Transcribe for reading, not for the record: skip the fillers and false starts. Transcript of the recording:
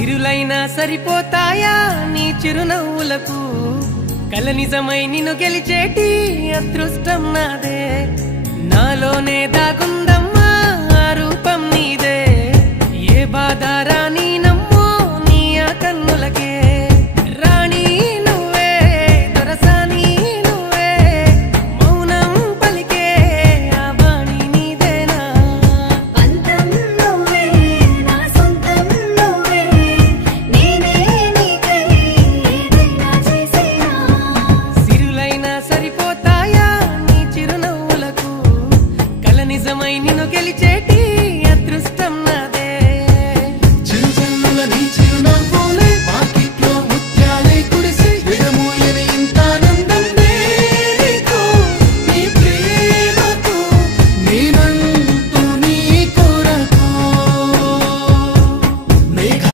సిరులైనా సరిపోతాయా నీ చిరునవ్వులకు కల నిజమై నిన్ను గెలిచేటి అదృష్టం నాదే నాలోనే దాగుందమ్మా ఆ రూపం నీదే ఏ బాధ రాని